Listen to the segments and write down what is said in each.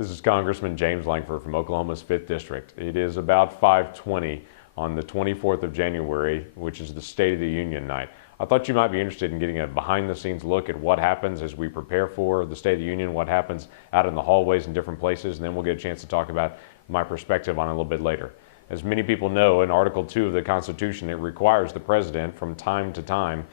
This is Congressman James Lankford from Oklahoma's 5th District. It is about 5:20 on the 24th of January, which is the State of the Union night. I thought you might be interested in getting a behind-the-scenes look at what happens as we prepare for the State of the Union, what happens out in the hallways in different places, and then we'll get a chance to talk about my perspective on it a little bit later. As many people know, in Article 2 of the Constitution, it requires the President from time to time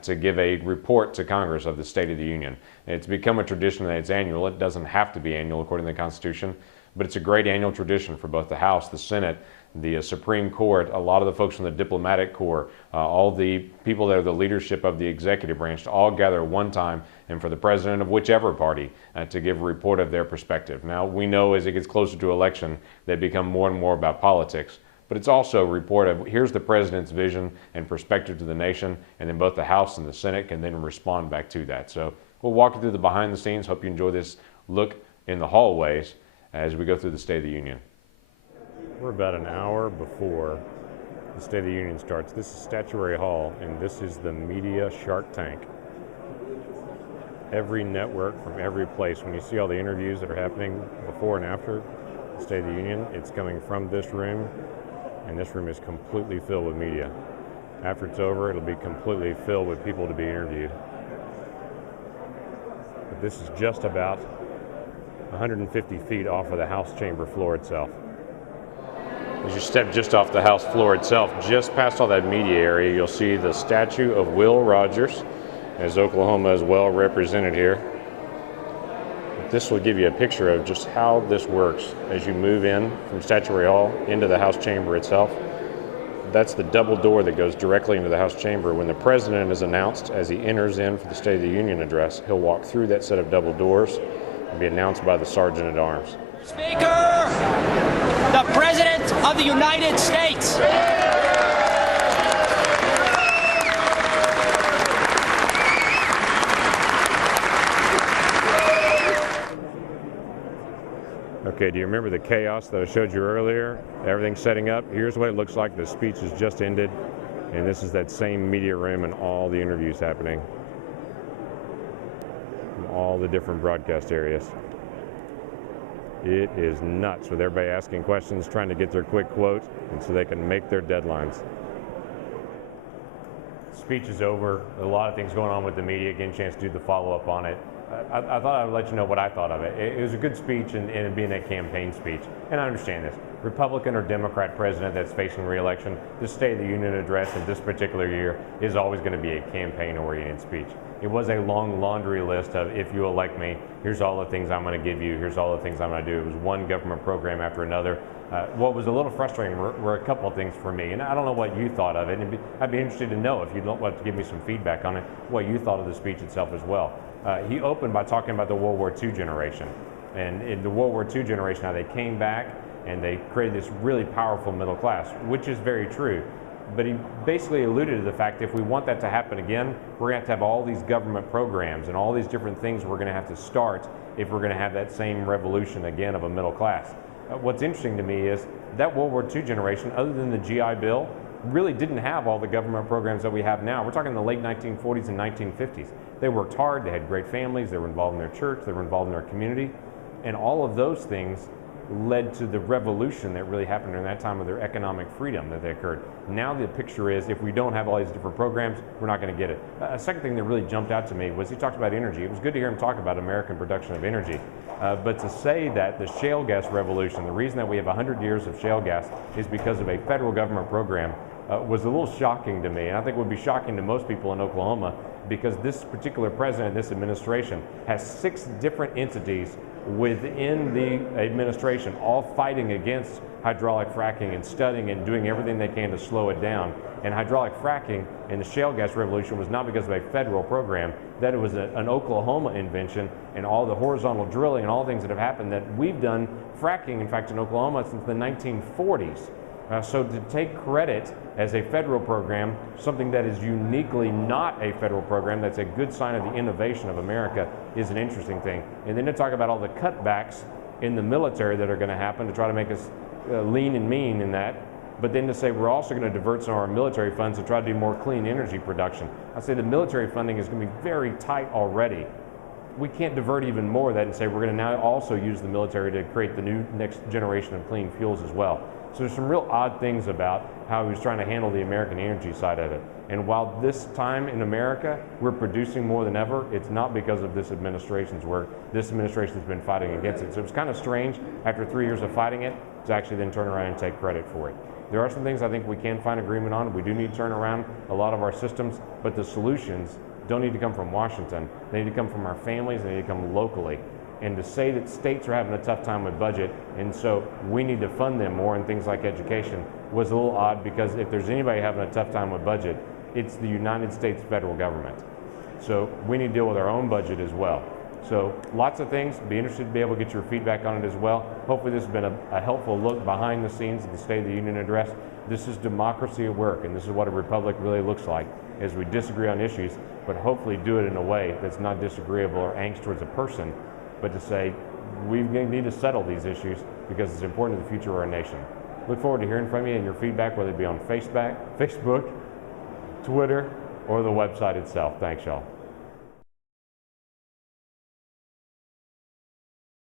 to give a report to Congress of the State of the Union. It's become a tradition that it's annual. It doesn't have to be annual according to the Constitution, but it's a great annual tradition for both the House, the Senate, the Supreme Court, a lot of the folks from the diplomatic corps, all the people that are the leadership of the executive branch to all gather at one time, and for the president of whichever party to give a report of their perspective. Now, we know as it gets closer to election, they become more and more about politics, but it's also a report of here's the president's vision and perspective to the nation, and then both the House and the Senate can then respond back to that. So we'll walk you through the behind the scenes. Hope you enjoy this look in the hallways as we go through the State of the Union. We're about an hour before the State of the Union starts. This is Statuary Hall, and this is the media Shark Tank. Every network from every place, when you see all the interviews that are happening before and after the State of the Union, it's coming from this room, and this room is completely filled with media. After it's over, it'll be completely filled with people to be interviewed. But this is just about 150 feet off of the House chamber floor itself. As you step just off the House floor itself, just past all that media area, you'll see the statue of Will Rogers, as Oklahoma is well represented here. This will give you a picture of just how this works as you move in from Statuary Hall into the House chamber itself. That's the double door that goes directly into the House chamber. When the president is announced as he enters in for the State of the Union address, he'll walk through that set of double doors and be announced by the Sergeant at Arms. Speaker, the President of the United States. Okay, do you remember the chaos that I showed you earlier? Everything's setting up. Here's what it looks like. The speech has just ended, and this is that same media room and all the interviews happening from all the different broadcast areas. It is nuts with everybody asking questions, trying to get their quick quote, and so they can make their deadlines. Speech is over. A lot of things going on with the media. Getting a chance to do the follow-up on it. I thought I would let you know what I thought of it. It was a good speech, and it being a campaign speech. And I understand this. Republican or Democrat president that's facing re-election, the State of the Union address in this particular year is always going to be a campaign-oriented speech. It was a long laundry list of, if you elect me, here's all the things I'm going to give you, here's all the things I'm going to do. It was one government program after another. What was a little frustrating were a couple of things for me, and I don't know what you thought of it. I'd be interested to know, if you'd want to give me some feedback on it, what you thought of the speech itself as well. He opened by talking about the World War II generation. And in the World War II generation, how they came back and they created this really powerful middle class, which is very true. But he basically alluded to the fact that if we want that to happen again, we're going to have all these government programs and all these different things we're going to have to start if we're going to have that same revolution again of a middle class. What's interesting to me is that World War II generation, other than the GI Bill, really didn't have all the government programs that we have now. We're talking the late 1940s and 1950s. They worked hard, they had great families, they were involved in their church, they were involved in their community, and all of those things led to the revolution that really happened during that time of their economic freedom that they occurred. Now the picture is, if we don't have all these different programs, we're not going to get it. A second thing that really jumped out to me was he talked about energy. It was good to hear him talk about American production of energy. But to say that the shale gas revolution, the reason that we have 100 years of shale gas is because of a federal government program was a little shocking to me. And I think it would be shocking to most people in Oklahoma, because this particular president, this administration, has 6 different entities within the administration, all fighting against hydraulic fracking and studying and doing everything they can to slow it down. And hydraulic fracking and the shale gas revolution was not because of a federal program, that it was an Oklahoma invention, and all the horizontal drilling and all the things that have happened that we've done fracking, in fact, in Oklahoma since the 1940s. So to take credit as a federal program, something that is uniquely not a federal program, that's a good sign of the innovation of America, is an interesting thing. And then to talk about all the cutbacks in the military that are going to happen to try to make us lean and mean in that, but then to say we're also going to divert some of our military funds to try to do more clean energy production. I say the military funding is going to be very tight already. we can't divert even more of that and say we're going to now also use the military to create the new next generation of clean fuels as well. So there's some real odd things about how he was trying to handle the American energy side of it. And while this time in America, we're producing more than ever, it's not because of this administration's work. This administration's been fighting against it. So it's kind of strange after 3 years of fighting it to actually then turn around and take credit for it. There are some things I think we can find agreement on. We do need to turn around a lot of our systems, but the solutions don't need to come from Washington. They need to come from our families, they need to come locally. And to say that states are having a tough time with budget, and so we need to fund them more in things like education, was a little odd, because if there's anybody having a tough time with budget, it's the United States federal government. So we need to deal with our own budget as well. So lots of things. Be interested to be able to get your feedback on it as well. Hopefully this has been a helpful look behind the scenes of the State of the Union address. This is democracy at work, and this is what a republic really looks like, as we disagree on issues, but hopefully do it in a way that's not disagreeable or angst towards a person, but to say we need to settle these issues because it's important to the future of our nation. Look forward to hearing from you and your feedback, whether it be on Facebook, Twitter, or the website itself. Thanks, y'all.